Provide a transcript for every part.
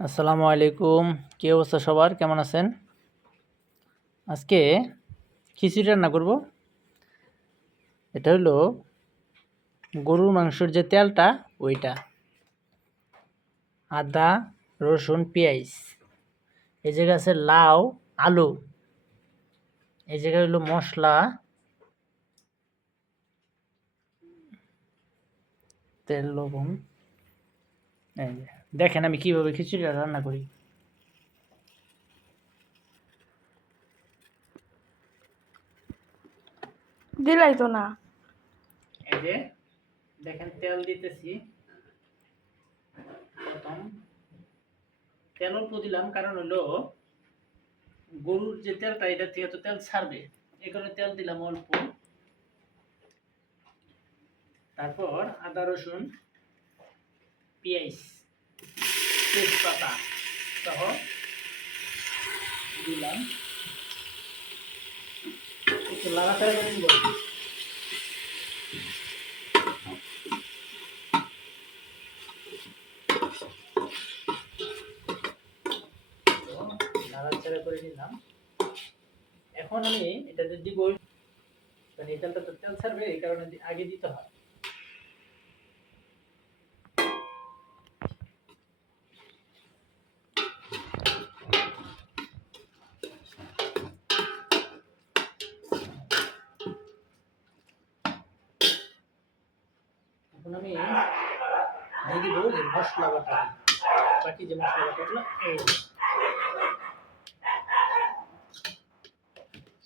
আসসালামু আলাইকুম। কি অবস্থা সবার? কেমন আছেন? আজকে খিচুড়ি রান্না করব। এটা হলো গরুর মাংসের যে তেলটা ওইটা, আদা, রসুন, পেঁয়াজ, এই জায়গায় আছে লাউ, আলু, এই জায়গায় হলো মশলা, তেল, লবণ। এই যে দেখেন আমি কিভাবে খিচুড়িটা রান্না করি। দিলাই তো না। এই যে দেখেন তেল দিতেছি। প্রথম তেল অল্প দিলাম, কারণ হলো গরুর যে তেলটা এটা থেকে তো তেল ছাড়বে, এই কারণে তেল দিলাম অল্প। তারপর আদা, রসুন, পেঁয়াজ, তেজপাতা সহ দিলাম, একটু নাড়াচাড়া করে দিব। নাড়াচাড়া করে নিলাম। এখন আমি এটাতে দিব, কারণ এই তেলটা তো তেল ছাড়বে, এই কারণে আগে দিতে হয়। এখন আমি দিয়ে দিব যে মশলা বাটা, বাকি যে মশলা বাটাগুলো এই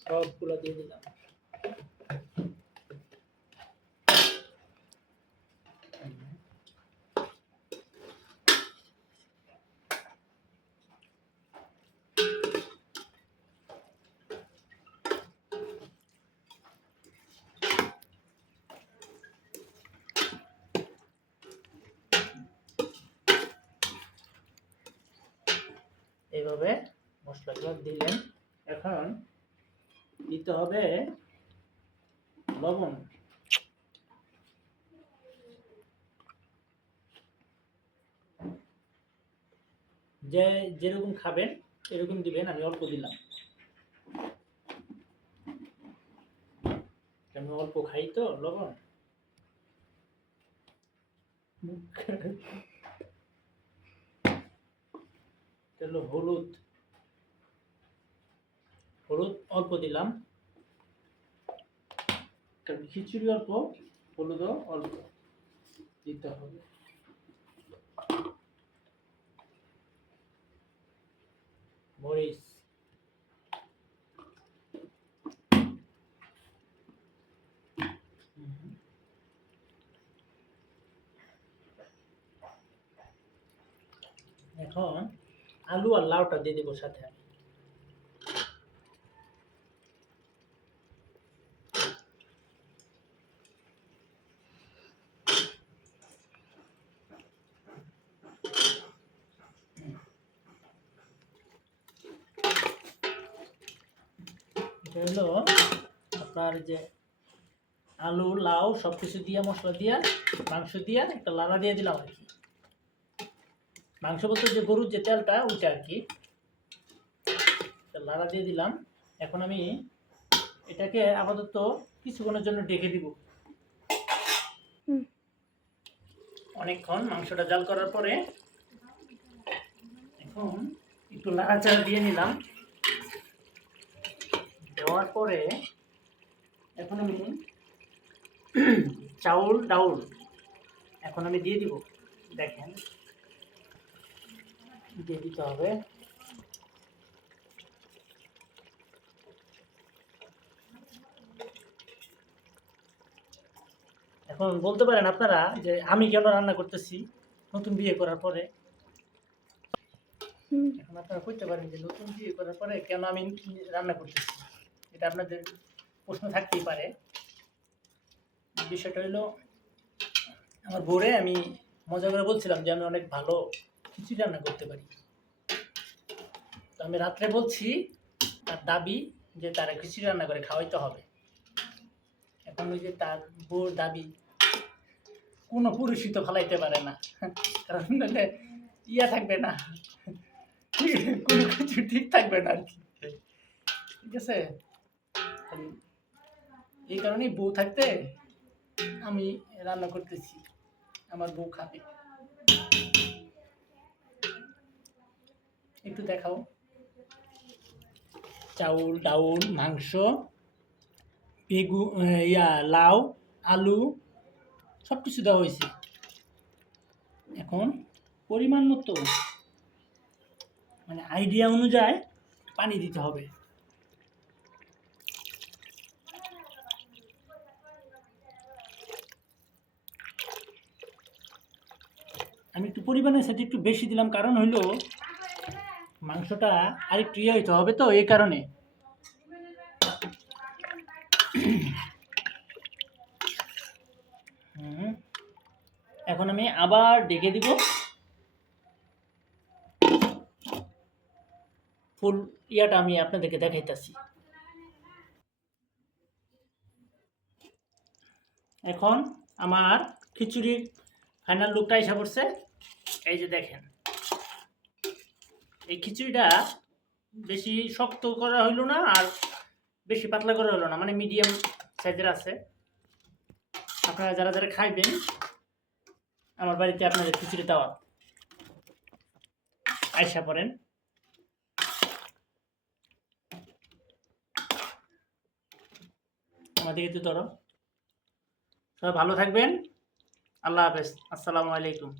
সবগুলো দিয়ে দিলাম। এইভাবে মশলাগুলো দিলেন। এখন দিতে হবে লবণ। যে যেরকম খাবেন এরকম দিবেন, আমি অল্প দিলাম, আমি অল্প খাই তো লবণ। হলো হলুদ, হলুদ অল্প দিলাম, কারণ খিচুড়ি অল্প, হলুদও অল্প দিতে হবে। মরিচ, এখন আলু আর লাউটা দিয়ে দেবো সাথে। আমি এটা হলো আপনার যে আলু, লাউ সবকিছু দিয়ে মশলা দিয়া মাংস দিয়া একটা লাড়া দিয়ে দিলাম আর কি। মাংস বলতে যে গরুর যে তেলটা ওইটা আর কি, লাড়া দিয়ে দিলাম। এখন আমি এটাকে আপাতত কিছুক্ষণের জন্য ঢেকে দিব। অনেকক্ষণ মাংসটা জাল করার পরে এখন একটু নাড়াচাড়া দিয়ে নিলাম। দেওয়ার পরে এখন আমি চাউল ডাউল এখন আমি দিয়ে দিব। দেখেন দিয়ে দিতে হবে। এখন বলতে পারেন আপনারা যে আমি কেন রান্না করতেছি নতুন বিয়ে করার পরে। এখন আপনারা করতে পারেন যে নতুন বিয়ে করার পরে কেন আমি রান্না করতেছি, এটা আপনাদের প্রশ্ন থাকতেই পারে। বিষয়টা হলো আমার বউরে আমি মজা করে বলছিলাম যে আমি অনেক ভালো খিচুড়ি রান্না করতে পারি। তো আমি রাত্রে বলছি তার দাবি যে তারা খিচুড়ি রান্না করে খাওয়াইতে হবে। এখন ওই যে তার বউর দাবি কোনো পুরুষই তো ফালাইতে পারে না, কারণ নাহলে ইয়া থাকবে না, কোনো কিছু ঠিক থাকবে না আর কি, ঠিক আছে। এই কারণেই বউ থাকতে আমি রান্না করতেছি, আমার বউ খাবে। একটু দেখাও। চাউল ডাউল মাংস লাউ আলু সব কিছু দেওয়া হয়েছে। এখন পরিমাণ মতো মানে আইডিয়া অনুযায়ী পানি দিতে হবে। আমি একটু পরিমাণের সাথে একটু বেশি দিলাম, কারণ হইলো মাংসটা আরেকটু ইয়ে হইতে হবে, তো এই কারণে। এখন আমি আবার ডেকে দিব, ফুল ইয়াটা আমি আপনাদেরকে দেখাইতেছি। এখন আমার খিচুড়ির ফাইনাল লুকটা এসে পড়ছে। এই যে দেখেন, এই খিচুড়িটা বেশি শক্ত করা হইলো না আর বেশি পাতলা করা হলো না, মানে মিডিয়াম সাইজের আছে। আপনারা যারা যারা খাইবেন আমার বাড়িতে আপনাদের খিচুড়ি দাওয়াত, আইসা পড়েন। আমাদেরকে তো ধরো, সবাই ভালো থাকবেন। আল্লাহ হাফেজ, আসসালামু আলাইকুম।